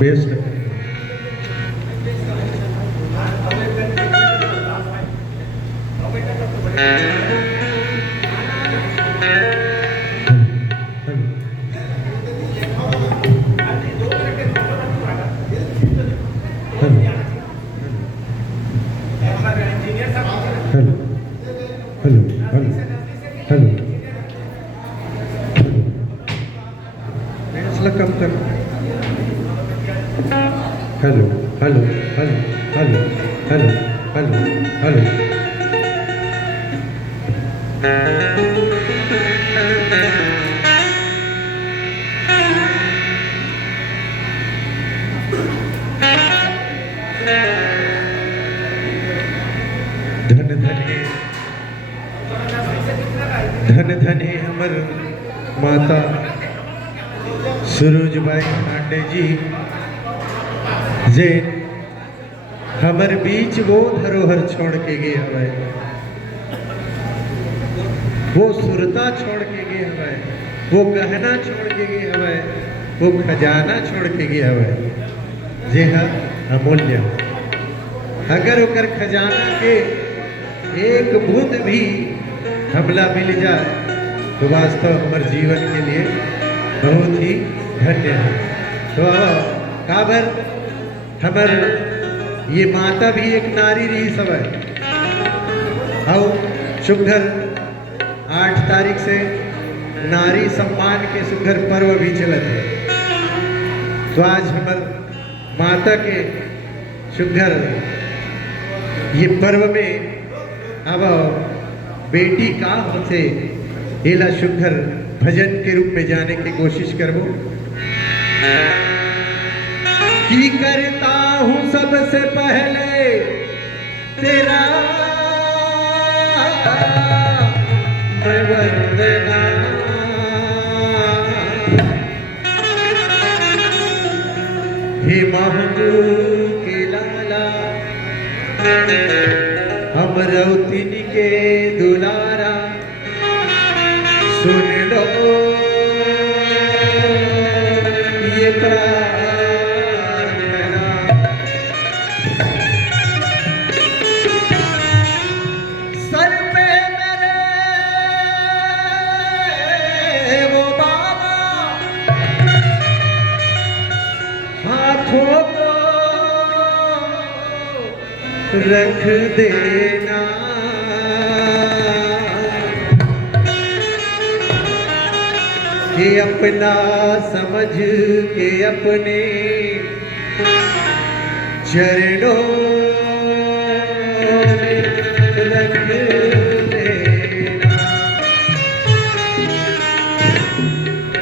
Best hello hello hello hello बेसला कम कर hello hello hello hello hello hello hello धन धन है हमर माता सुरुजबाई पांडे जी जे हमर बीच वो धरोहर छोड़ के गए हवे, वो सुरता छोड़ के गए हवे, वो गहना छोड़ के गए हवे, वो खजाना छोड़ के गए हवे जे है अमूल्य। अगर ओकर खजाना के एक बूंद भी हमला मिल जाए तो वास्तव हमारे जीवन के लिए बहुत ही धन्य है। तो काबर हमार ये माता भी एक नारी रही सब है और सुघर 8 तारीख से नारी सम्मान के सुघर पर्व भी चलत है। तो आज हमार माता के सुघर ये पर्व में अब बेटी का होते एला सुघर भजन के रूप में जाने की कोशिश करबो। की करता हूँ सबसे पहले तेरा मैं वंदना, हे महबूब के लाला अमरौतिन के दुलारा सुन लो ये प्रार्थना। सर पे मेरे वो बाबा हाथों को रख देना, कि अपना समझ के अपने चरणों में रख देना।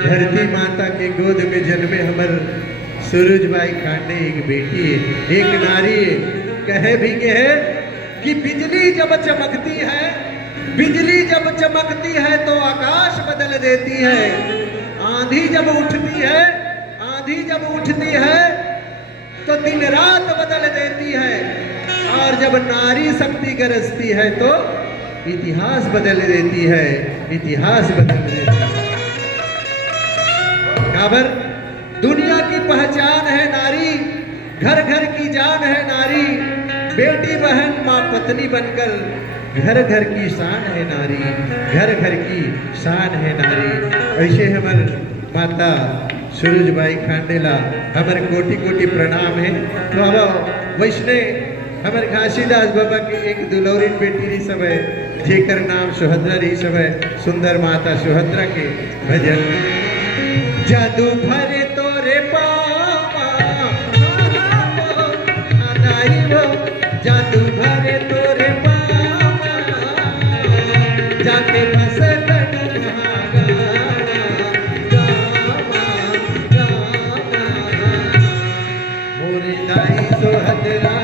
धरती माता के गोद में जन्मे हमर सुरुजबाई पांडे एक बेटी है, एक नारी है। कहे भी के है कि बिजली जब चमकती है, बिजली जब चमकती है तो आकाश बदल देती है। आंधी जब उठती है, आंधी जब उठती है तो दिन रात बदल देती है। और जब नारी शक्ति गरजती है तो इतिहास बदल देती है, इतिहास बदल देती है। काबर दुनिया की पहचान है नारी, घर घर की जान है नारी, बेटी बहन माँ पत्नी बनकर घर घर की शान है नारी, घर घर की शान है नारी। ऐसे हमारे माता सुरुजबाई खांडेला हमारे कोटि कोटि प्रणाम है। तो अब वैष्णे हमारे घासीदास बाबा की एक दुलौरी बेटी रही सब है, जेकर नाम सुभद्रा रही सब है। सुंदर माता सुभद्रा के भजन जादू भरे तोरे पावा जादू भरे तोरे पावा जाके बस मोरे दाई सुभद्रा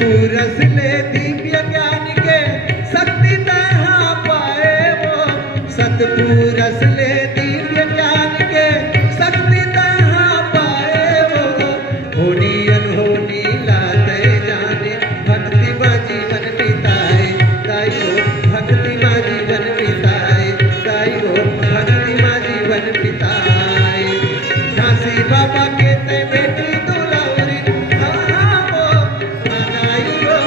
तू रस ले दिव्य ज्ञान के शक्ति तहाँ पाए वो। सतपू रस ले दिव्य ज्ञान के शक्ति तहाँ पाए वो। होनी अनहोनी लाते जाने भक्ति माँ जीवन बिताए ताई वो। भक्ति माँ जीवन बिताए ताई वो। भक्ति माँ जीवन बिताए। झांसी बाबा के ते बेटी दुलारी हाँ वो मनाई वो।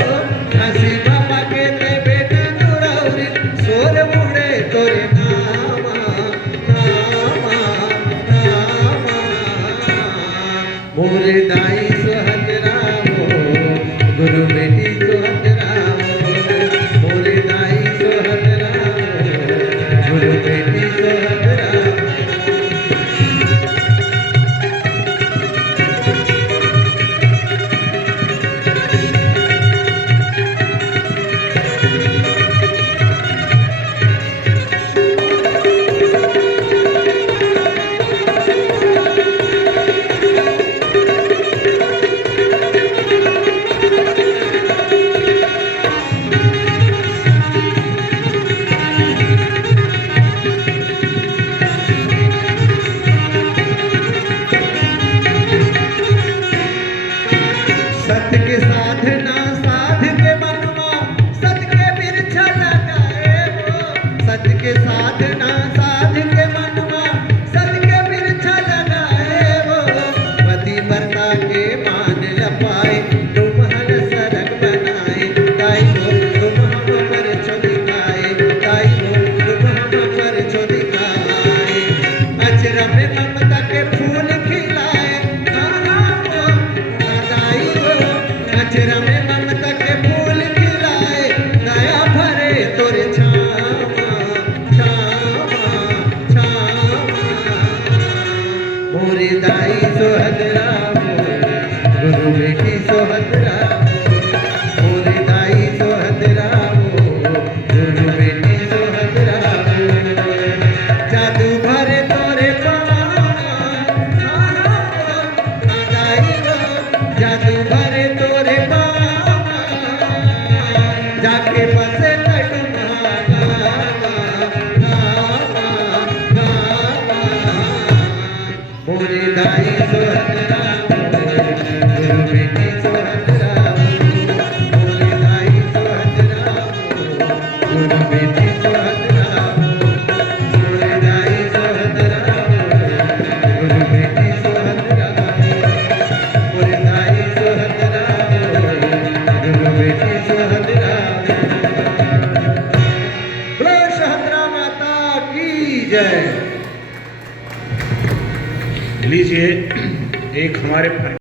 झांसी बाबा के ते बेटी दुलारी सोर मुड़े तोरे नामा नामा नामा। मोरे दाई सुहत रामो गुरु बेटी सुहत रामो। मोरे दाई सुहत रामो गुरु बेटी सुहत रामो। सत्य के साधना साध के मनवा सत्य के बिरछा लगाए वो। सत्य के साधना साध के मनवा सत्य के बिरछा लगाए वो। पति वर्ता के मान लपाए तुम हर सरग बनाए ताई वो। तुम हम पर छो दिखाए ताई वो। तुम हम पर छो दिखाए। अचरा में ममता के फूल खिलाए हाँ हाँ वो दाई वो। अचरा में ममता के फूल खिलाए दया भरे तोरे छामा छामा छामा। मोरे दाई सोहत रामो गुरु बेटी सोहत रामो। मोरे दाई सोहत रामो गुरु बेटी सोहत रामो। जादू भरे तोरे पाना हाँ हाँ दाई वो। जादू भरे तोरे पाना जाके बसे तटुमा गावा गावा गावा। मोरे दाई सोहत रामो गुरु बेटी सोहत रामो। मोरे दाई सोहत रामो गुरु बेटी सोहत रामो। मोरे दाई सोहत रामो गुरु बेटी सोहत रामो। मोरे दाई सोहत रामो गुरु बेटी सोहत रामो। बोलो सहस्रा माता की जय। लीजिए एक हमारे